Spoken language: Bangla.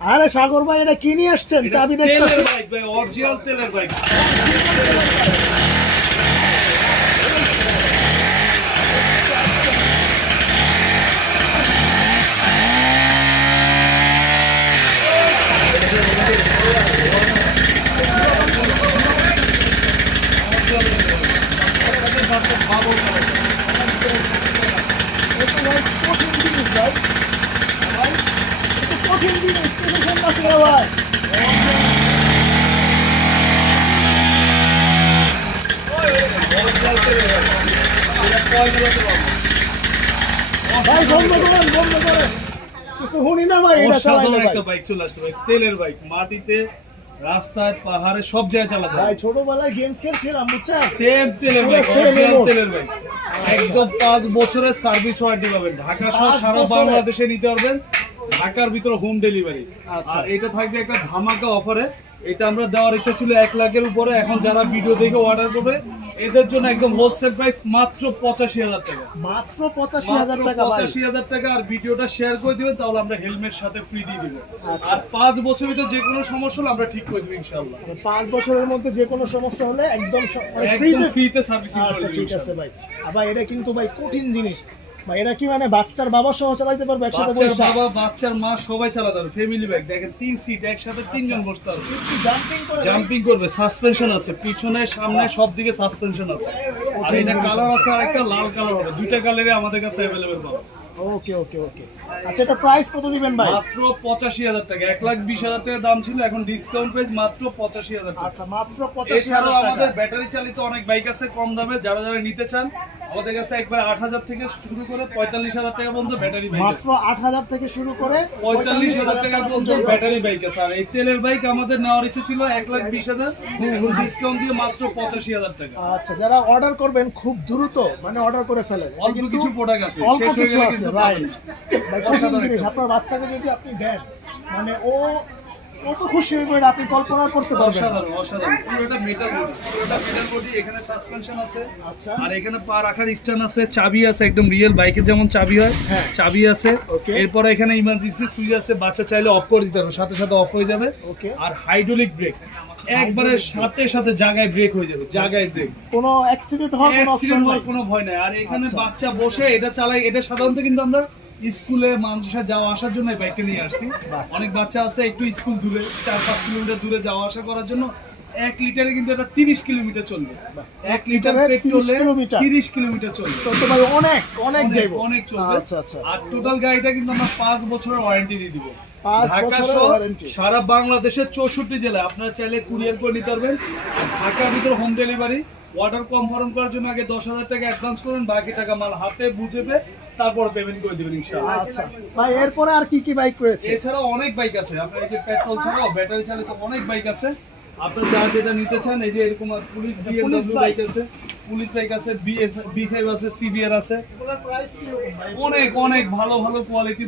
আরে সাগর ভাই এটা কি নিয়ে আসছেন চাবি ভাই অরিজিনাল তেলের বাইক এটা ভাই কঠিন জিনিস ভাই ভাই, এটা কঠিন জিনিস টেনশন আছে না ভাই ভাই বন্ধ করেন বন্ধ করেন কিছু শুনি না ভাই এটা চালাইলে একটা বাইক চলে আসছে ভাই। তেলের বাইক মাটিতে রাস্তায় পাহাড়ে সব জায়গায় চালাতে ভাই ছোটবেলায় গেমস খেলছিলাম বুঝছেন? সেম তেলের বাইক অরিজিনাল তেলের বাইক একদম পাঁচ বছরের সার্ভিস ওয়ারেন্টি পাবেন। ঢাকা সহ সারা বাংলাদেশে নিতে পারবেন। ঢাকার ভিতরে হোম ডেলিভারি আচ্ছা। এটা থাকবে একটা ধামাকা অফারে এটা আমরা দেওয়ার ইচ্ছা ছিল এক লাখের উপরে। এখন যারা ভিডিও দেখে অর্ডার করবে এদের জন্য একদম হোলসেল প্রাইস মাত্র পঁচাশি হাজার টাকা। মাত্র পঁচাশি হাজার টাকা পঁচাশি হাজার টাকা। আর ভিডিওটা শেয়ার করে দিবেন তাহলে আমরা হেলমেট সাথে ফ্রি দিয়ে দিব। আচ্ছা। আর পাঁচ বছর ভিতরে যে কোনো সমস্যা হলে আমরা ঠিক করে দিব ইনশাল্লাহ পাঁচ বছরের মধ্যে যে কোনো সমস্যা হলে একদম ফ্রিতে ফ্রিতে সার্ভিসিং আচ্ছা ঠিক আছে ভাই। ভাই এটা কিন্তু ভাই কঠিন জিনিস। এটা কি মানে বাচ্চার বাবা সহ পারবে একসাথে বাচ্চার বাবা বাচ্চার মা সবাই চালাতে হবে ফ্যামিলি ব্যাগ দেখেন তিন সিট একসাথে তিনজন বসতে হবে। জাম্পিং করে জাম্পিং করবে? সাসপেনশন আছে পিছনে সামনে সব দিকে সাসপেনশন আছে। আর এটা কালার আছে আর একটা লাল কালার হবে দুইটা কালারে আমাদের কাছে অ্যাভেলেবেল পাবে। ওকে ওকে ওকে আচ্ছা এটা প্রাইস কত দিবেন ভাই? মাত্র পঁচাশি হাজার টাকা এক লাখ বিশ হাজার টাকা দাম ছিল এখন ডিসকাউন্ট পেজ মাত্র পঁচাশি হাজার টাকা। আচ্ছা মাত্র পঁচাশি এছাড়াও আমাদের ব্যাটারি চালিত অনেক বাইক আছে কম দামে যারা যারা নিতে চান আমাদের কাছে একবার আট হাজার থেকে শুরু করে পঁয়তাল্লিশ হাজার টাকা পর্যন্ত ব্যাটারি বাইক মাত্র আট হাজার থেকে শুরু করে পঁয়তাল্লিশ হাজার টাকা পর্যন্ত ব্যাটারি বাইক আছে। আর এই তেলের বাইক আমাদের নেওয়ার ইচ্ছে ছিল এক লাখ বিশ হাজার। ডিসকাউন্ট দিয়ে মাত্র পঁচাশি হাজার টাকা। আচ্ছা যারা অর্ডার করবেন খুব দ্রুত মানে অর্ডার করে ফেলেন। অল্প কিছু প্রোডাক্ট আছে অল্প কিছু আছে রাইট আপনার বাচ্চাকে যদি আপনি দেন মানে ও কত খুশি হইবে এটা আপনি কল্পনা করতে পারবেন। অসাধারণ অসাধারণ। পুরোটা মেটাল বডি পুরোটা মেটাল বডি এখানে সাসপেনশন আছে। আচ্ছা। আর এখানে পা রাখার স্ট্যান্ড আছে চাবি আছে একদম রিয়েল বাইকের যেমন চাবি হয় হ্যাঁ। চাবি আছে. এরপরে এখানে ইমার্জেন্সি সুইচ আছে বাচ্চা চাইলে অফ করে দিতে পারবে সাথে সাথে অফ হয়ে যাবে। ওকে আর হাইড্রোলিক ব্রেক একবারে সাথে সাথে জায়গায় ব্রেক হয়ে যাবে জায়গায় ব্রেক কোনো অ্যাক্সিডেন্ট কোনো হওয়ার কোনো ভয় নাই। আর এখানে আচ্ছা। বাচ্চা বসে এটা চালাই এটা সাধারণত কিন্তু আমরা স্কুলে মানুষের যাওয়া আসার জন্য বাইকটা নিয়ে আসছি। অনেক বাচ্চা আছে একটু স্কুল দূরে চার পাঁচ কিলোমিটার দূরে যাওয়া আসা করার জন্য এক লিটারে কিন্তু এটা তিরিশ কিলোমিটার চলবে। এক লিটার পেট্রোলে তিরিশ কিলোমিটার চলবে। অনেক অনেক অনেক যাইব। অনেক চলবে। আচ্ছা আচ্ছা। আর টোটাল গাড়িটা কিন্তু আমরা পাঁচ বছরের ওয়ারেন্টি দিয়ে দিব। সারা বাংলাদেশের চৌষট্টি জেলায় আপনারা চাইলে কুরিয়ার করে নিতে পারবেন। ঢাকার ভিতরে হোম ডেলিভারি অর্ডার কনফার্ম করার জন্য আগে দশ হাজার টাকা অ্যাডভান্স করুন বাকি টাকা মাল হাতে বুঝে পেয়ে তারপর পেমেন্ট করে দেবেন ইনশাআল্লাহ। আচ্ছা। ভাই এরপরে আর কি কি বাইক রয়েছে? এছাড়াও অনেক বাইক আছে। আপনার এই যে পেট্রোল ছাড়াও ব্যাটারি চালিত অনেক বাইক আছে। আপনার যা যেটা নিতে চান এই যে এরকম আর পুলিশ বিএমডব্লিউ বাইক আছে পুলিশ বাইক আছে বিএফ বি ফাইভ আছে সিবিআর আছে। অনেক অনেক ভালো ভালো কোয়ালিটি